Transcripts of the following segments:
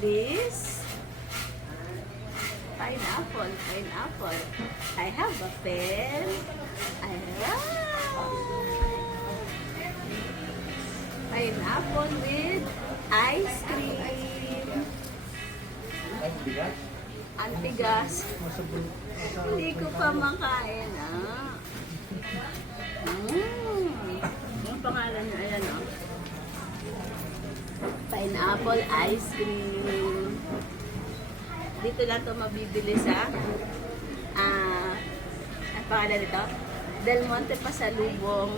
this? Pineapple, pineapple. I have a pen. I have pineapple with ice cream. Ang tigas. Hindi ko pa makain, ah. Ang pangalan niya, ayan, oh. Pineapple ice cream. Dito lang ito mabibili sa ang pangalan nito? Del Monte Pasalubong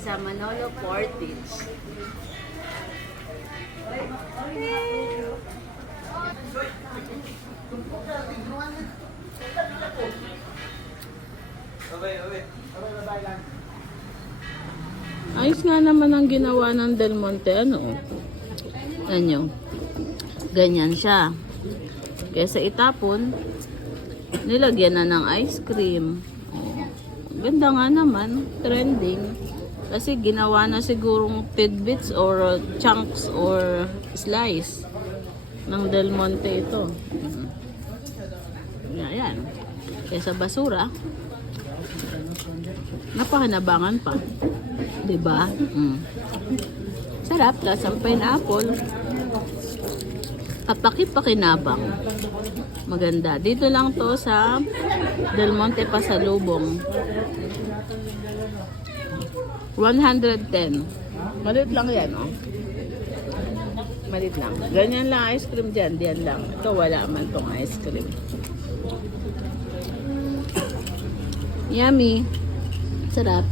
sa Manolo Portage. Ayos nga naman ang ginawa ng Del Monte. Ano? Ano? Ganyan siya. Kesa itapon, nilagyan na ng ice cream. Ganda nga naman. Trending. Kasi ginawa na sigurong tidbits or chunks or slice ng Del Monte ito. Ayan. Kesa basura, napakanabangan pa. Diba? Sarap. Lasang pineapple. Kapaki-pakinabang. Maganda. Dito lang to sa Del Monte Pasalubong. 110. Malit lang yan, oh. Malit lang. Ganyan lang ice cream dyan. Diyan lang. Ito wala man tong ice cream. Yummy. Sarap.